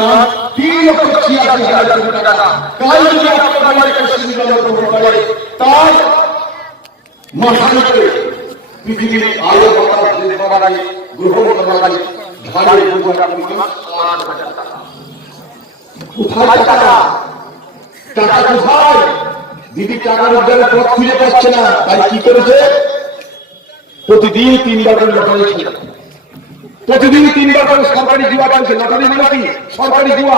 লক্ষ ছিয়াশি হাজার কোটি টাকা। কাল যদি আপনার বাড়িতে গ্রহণ করে তার মাথার উপরে পৃথিবীর আলো বাতাস দেশ গ্রহণ করার ঘাড়ে বোঝা পরিমাণ আট হাজার টাকা? কোথায় টাকা? টাকা কোথায়? দিদি টাকার উদ্ধারের পথ খুঁজে পাচ্ছে না, তাই কি করেছে? প্রতিদিন তিনবার প্রতিদিন তিনবার করে সরকারি জুয়া চলছে লটারি মানে কি? সরকারি জুয়া।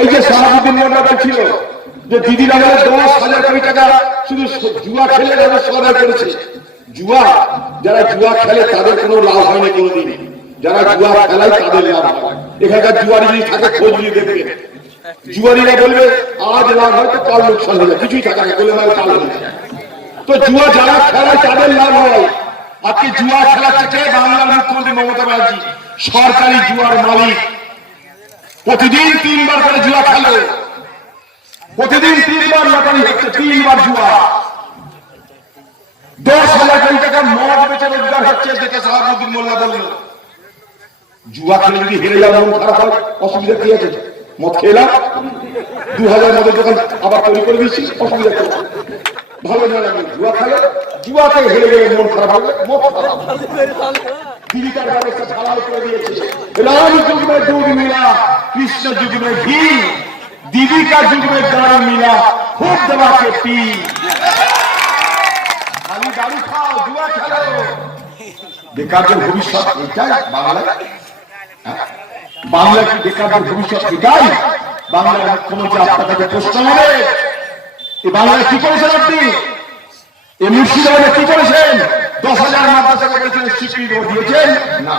এই যে সাহাবুদ্দিন মোল্লা ছিল, যে দিদির আমলে দশ হাজার কোটি টাকা শুধু জুয়া খেলে রাজস্ব আদায় করেছে। জুয়া, যারা জুয়া খেলে তাদের কোনো লাভ হয়নি কোনোদিন। যারা জুয়া খেলায় তাদের লাভ হয়। এখানকার জুয়ারি যদি থাকে, খোঁজ নিয়ে দেখবে। জুয়ারিরা বলবে, আজ লাভ হয় তো কাল লোকসান হয়ে যায় কিছুই থাকে না বলে নয় কাল হয়ে যায় তো জুয়া যারা খেলায় তাদের লাভ হয়। আজকে জুয়া খেলাচ্ছে কে বাংলার মুখ্যমন্ত্রী মমতা ব্যানার্জি, সরকারি জুয়ার মালিক। প্রতিদিন তিনবার করে জুয়া খেলে। প্রতিদিন তিনবার লটারি হচ্ছে, তিনবার জুয়া। দশ হাজার কোটি টাকার মদ বেচে রোজগার হচ্ছে দেখে সাহাবুদ্দিন মোল্লা বলল জুয়া খেলে যদি হেরে যাও, মন খারাপ হয়, অসুবিধা কি আছে? মদ খেলাম দু হাজার মদের দোকান আবার তৈরি করে দিচ্ছি, অসুবিধা কি ভালো না লাগে জুয়া খেলে, জুয়াতে হেরে গেলে মন খারাপ হবে, মদ খারাপ জীবিকার ব্যবস্থা ঢালাল করে দিয়েছে। রাম যুগ দুধ মিলা, কৃষ্ণ যুগ ঘি জীবিকা যুগ মে মিলা, খুব দেবাকে পি আমি ভবিষ্যৎ এটাই বাংলা হ্যাঁ? বাংলা বাংলায় কি করেছেন আপনি? এ মুর্শিদাবাদে কি করেছেন? দশ হাজার দিয়েছেন? না।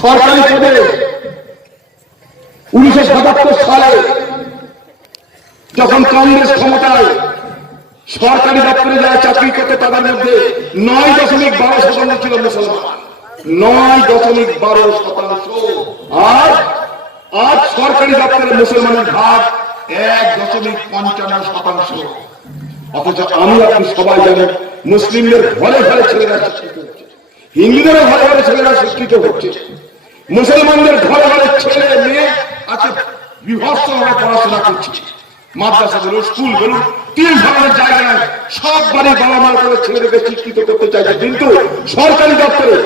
সরকারি পদে উনিশশো সাতাত্তর সালে যখন কংগ্রেস ক্ষমতায় সরকারি দপ্তরে যারা চাকরি করতে, তাদের মধ্যে নয় দশমিক বারো শতাংশ ছিল মুসলমান। নয় দশমিক বারো শতাংশ। আর আজ সরকারি দপ্তরে মুসলমানের ভাগ এক দশমিক পঞ্চান্ন শতাংশ। অথচ আমি আপনি সবাই জানেন মুসলিমদের ঘরে ঘরে ছেলেরা হিন্দুদেরও ঘরে ঘরে ছেলেরা শিক্ষিত হচ্ছে, মুসলমানদের ঘরে ঘরে ছেলে মেয়ে আছে, বিভৎস ভাবে পড়াশোনা করছে। মাদ্রাসা বলুন, স্কুল বলুন, তিন ধরনের জায়গায় সব বাড়ি বাবা মার করে ছেলেদেরকে শিক্ষিত করতে চাইছে। কিন্তু সরকারি দপ্তরে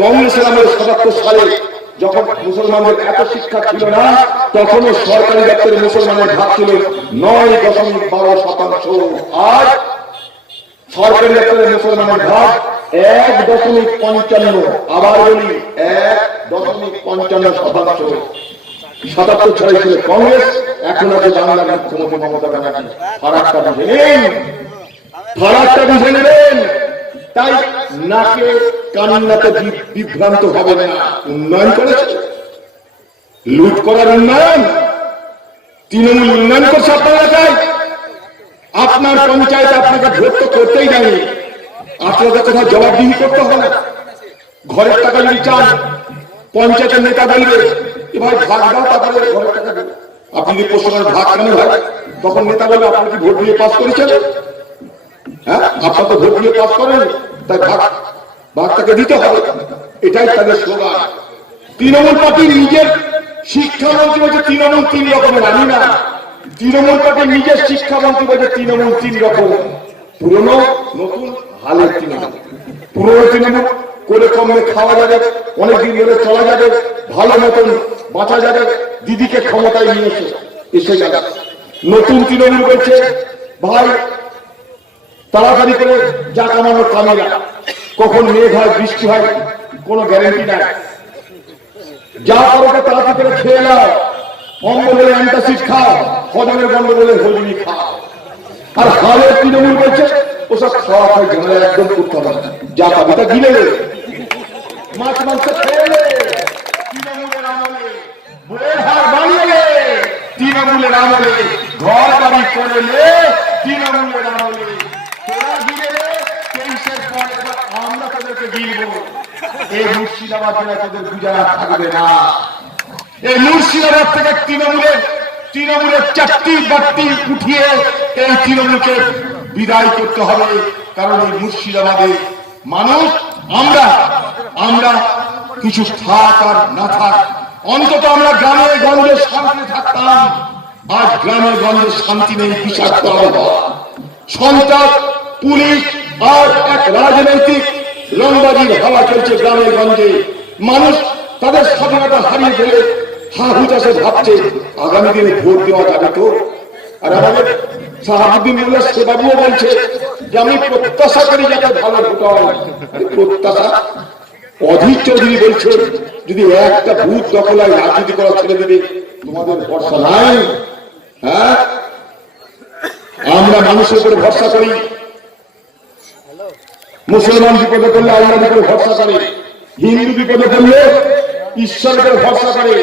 কংগ্রেসের আমলে সাতাত্তর সালে যখন মুসলমানদের এত শিক্ষা ছিল না, তখনও সরকারি দপ্তরে মুসলমানের ভাগ ছিল নয় দশমিক বারো শতাংশ। আর সরকারি দপ্তরে মুসলমানের ভাগ এক দশমিক পঞ্চান্ন, আবার বলি এক দশমিক পঞ্চান্ন শতাংশ। সাতাত্তর ছয় ছিল কংগ্রেস, এখন আছে বাংলার মুখ্যমন্ত্রী মমতা ব্যানার্জি। ফারাকটা বুঝে নেন। ফারাকটা বুঝে নেবেন। তাই নাকে কান্নাতে বিভ্রান্ত হবে না। উন্নয়ন করেছে। লুট করার উন্নয়ন। তৃণমূল উন্নয়ন করছে আপনার এলাকায়। আপনার পঞ্চায়েত আপনাকে ভোট তো করতেই জানি আপনাদের কোথাও জবাবদিহি করতে হবে না। ঘরের টাকা যদি চান, পঞ্চায়েতের নেতা বলবে এবার ভাগ দাও তারপরে ঘরের টাকা দেবে আপনি যদি প্রশ্ন করেন, ভাগ কেন হয় তখন নেতা বলবে আপনি কি ভোট দিয়ে পাস করেছেন? হ্যাঁ? আপনার তো ভোট দিয়ে পাস করেন তাই ভাগ ভাগটাকে দিতে হবে। এটাই তাদের স্লোগান। তৃণমূল পার্টি নিজের শিক্ষামন্ত্রী হচ্ছে তৃণমূল তিন রকমের আমি না। তৃণমূল পার্টি নিজের শিক্ষামন্ত্রী বলছে তৃণমূল তিন রকম। পুরনো, নতুন, হালের তৃণমূল। পুরনো তৃণমূল করে কমে খাওয়া যাবে, অনেকদিন ধরে চলা যাবে, ভালো মতন বাঁচা যাবে, দিদিকে ক্ষমতায় নিয়ে এসে এসে যাবে। নতুন তৃণমূল বলছে, ভাই তাড়াতাড়ি করে যা কামানো কামিরা কখন মেঘ হয়, বৃষ্টি হয়, কোনো গ্যারেন্টি নাই। যা করো তাড়াতাড়ি করে খেয়ে নাও। বলে অ্যান্টাসিড খাও, হজমের বলে হজমি খাও। আর হালের তৃণমূল বলছে, ওসব খাওয়া খাই জানা একদম করতে হবে যা পাবি তা গিলে মাছ, মাংস খেয়ে। তৃণমূলের আমলে। তৃণমূলের আমলে ঘর বাড়ি করে তৃণমূলের আমলে তোরা গিলে নে তেইশের পর এবার মুর্শিদাবাদ থেকে তৃণমূলের তৃণমূলের চারটি উঠিয়ে এই তৃণমূলকে বিদায় করতে হবে। কারণ এই মুর্শিদাবাদে মানুষ, আমরা আমরা কিছু থাক আর না থাক। অন্তত আমরা গ্রামে গঞ্জে শান্তি থাকতাম। আজ গ্রামে গঞ্জে শান্তি নেই, বিষাক্ত সন্ত্রাস, পুলিশ আর এক রাজনৈতিক লম্বাজির হাওয়া চলছে গ্রামে গঞ্জে। মানুষ তাদের স্বাধীনতা হারিয়ে ফেলে হা হুতাশে ভাবছে, আগামী দিনে ভোট দেওয়া যাবে তো? আর আমাদের সাহাবুদ্দিন বলছে যে, আমি প্রত্যাশা করি যাতে ভালো ভোট হয় প্রত্যাশা? চৌধুরী বলছে, যদি একটা ভূত দখলায় রাজনীতি করা ছেড়ে দেবে, তোমাদের ভরসা নাই। হ্যাঁ? আমরা মানুষের উপরে ভরসা করি। মুসলমান বিপদে পড়লে আল্লাহর উপরে ভরসা করে, হিন্দু বিপদে পড়লে ঈশ্বরের ভরসা করে,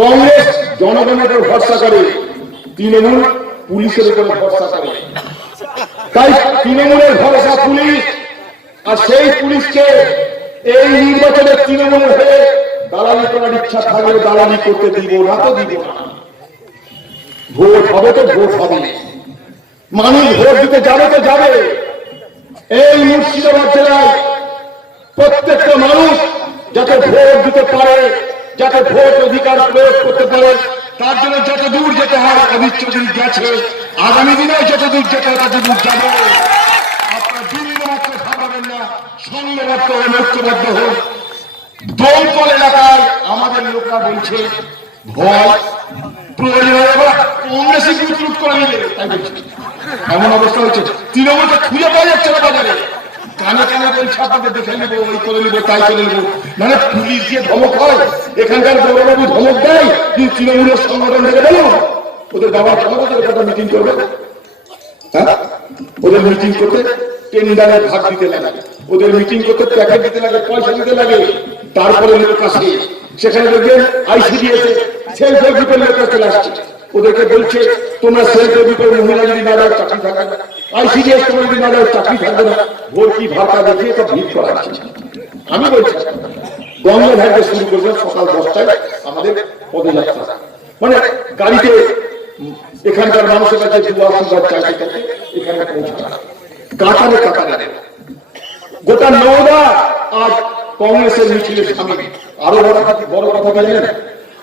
কংগ্রেস জনগণের ভরসা করে, তৃণমূল পুলিশের উপরে ভরসা করে। তাই তৃণমূলের ভরসা পুলিশ, আর সেই পুলিশকে এই নির্বাচনে তৃণমূলের হয়ে দালালি করার ইচ্ছা থাকলে দালালি করতে দিব না তো দিব না। ভোট হবে তো ভোট হবে। মানুষ ভোট দিতে যাবে তো যাবে। এই মুর্শিদাবাদ জেলায় প্রত্যেকটা মানুষ যাতে ভোট দিতে পারে, যাতে ভোট অধিকার প্রয়োগ করতে পারে, তার জন্য যত দূর যেতে হয় অমিত চৌধুরী গেছে। আগামী দিনে যত দূর যেতে হয় তত দূর যাবে। আপনার বিন্দু মাত্র ভাবাবেন না সংঘবদ্ধ হন ঐক্যবদ্ধ হন দমকল এলাকায় আমাদের লোকরা বলছে, ভয়, প্রয়োজন হলে এবার কংগ্রেসে বিদ্রুপ করে নিবে তাই বলছে। এমন অবস্থা হচ্ছে, তৃণমূলকে খুঁজে পাওয়া যাচ্ছে না বাজারে। দেখে নেব, ওই করে নেব, তাই করে নেব। মানে পুলিশ ধমক হয়, এখানকার গৌরবাবু ধমক দেয় তৃণমূলের সংগঠন ওদের বাবার কথা মিটিং করবে। হ্যাঁ? ওদের মিটিং করতে টেন্ডারে ভাগ দিতে লাগে। ওদের মিটিং করতে প্যাকেট দিতে লাগে, পয়সা দিতে লাগে। তারপরে লোক আসে। সেখানে দেখবেন আইসিডিএস সেলফ হেল্প গ্রুপের চলে আসছে। ওদেরকে বলছে, তোমরা সেলফ হেল্প গ্রুপের মহিলা যদি না দাও, চাকরি থাকবে না। আইসিডিএস যদি চাকরি থাকবে না। ভর্তি ভাতা দেখিয়ে ভিড় করা আমি বলছি, গঙ্গা ঘাটে শুরু করবে সকাল দশটায় আমাদের পদযাত্রা। মানে গাড়িতে এখানকার মানুষের কাছে দুয়া আশীর্বাদ চাইতে এখানে কাতারে কাতারে গোটা নওদা আজ কংগ্রেসের মিছিলের সামনে আরও বড় কথা বড় কথা কি জানেন?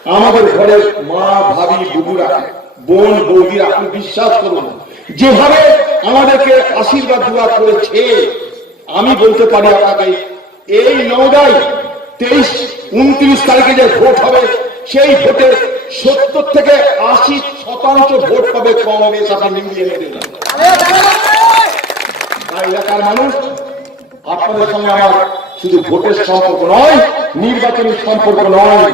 আমাদের ঘরের মা, ভাবি, বুবুরা, বোন, বৌদিরা, আপনি বিশ্বাস করুন, যেভাবে আমাদেরকে আশীর্বাদ দোয়া করেছে, আমি বলতে পারি আপনাকে, এই নওদায় তেইশ, উনত্রিশ তারিখে যে ভোট হবে, সেই ভোটে সত্তর থেকে আশি শতাংশ ভোট পাবে কংগ্রেস, আপনি মিলিয়ে নেবেন এলাকার মানুষ, আপনাদের সঙ্গে আমার শুধু ভোটের সম্পর্ক নয় নির্বাচনী সম্পর্ক নয়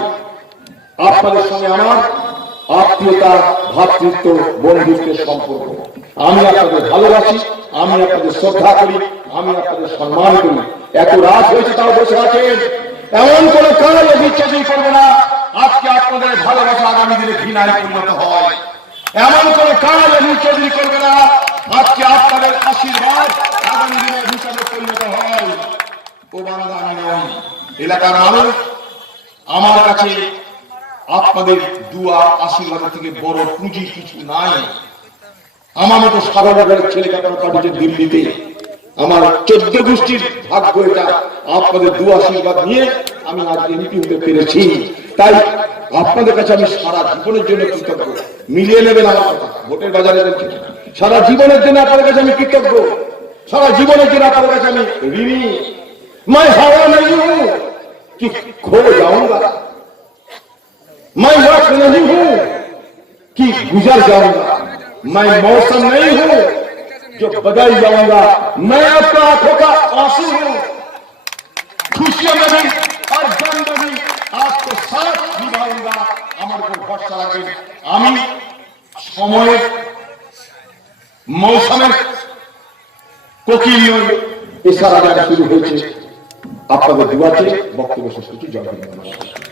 আপনাদের সঙ্গে আমার আত্মীয়তা ভ্রাতৃত্ব বন্ধুত্বের সম্পর্ক। আমি আপনাদের ভালোবাসি, আমি আপনাদের শ্রদ্ধা করি, আমি আপনাদের সম্মান করি। এত রাত হয়েছে তাও বসে আছেন। এমন কোন কাজ অভিচ্ছাদী করবে না। আজকে আপনাদের ভালোবাসা আগামী দিনে ঘৃণায় পরিণত হয়। এমন কোন কাজ অভিচ্ছাদী করবে না। আজকে আপনাদের আশীর্বাদ আগামী দিনে হিসাবে পরিণত হয়। ও বান্দা আমি এলাকার মানুষ, আমার কাছে আপনাদের দুয়া আশীর্বাদ থেকে বড় পুঁজি কিছু নাই। আমার মতো সারা ছেলে কাটানো পাঠিয়েছে দিল্লিতে, আমার চোদ্দ গোষ্ঠীর ভাগ্য এটা, আপনাদের দু আশীর্বাদ নিয়ে আমি আজ এমপি হতে পেরেছি। তাই আপনাদের কাছে আমি সারা জীবনের জন্য কৃতজ্ঞ। মিলিয়ে নেবেন আমার কথা, ভোটের বাজারে বলছি সারা জীবনের জন্য আপনাদের কাছে আমি কৃতজ্ঞ। সারা জীবনের জন্য আপনাদের কাছে আমি ঋণী। মাই হাওয়া নাই কি খো যাওয়া मैं वक्त नहीं हूं कि गुजर जाऊंगा मैं मौसम नहीं हूं जो बदल जाऊंगा मैं आपका आंखों का आंसू हूं खुशियों में भी और गम में भी आपको साथ निभाऊंगा আমার উপর ভরসা রাখবেন আমি সময়ের মৌসুমের কোকিল নই এছাড়া যারা শুরু হয়েছে আপনাদের দুয়াতে বক্তব্য শেষ করছি জয় হিন্দ।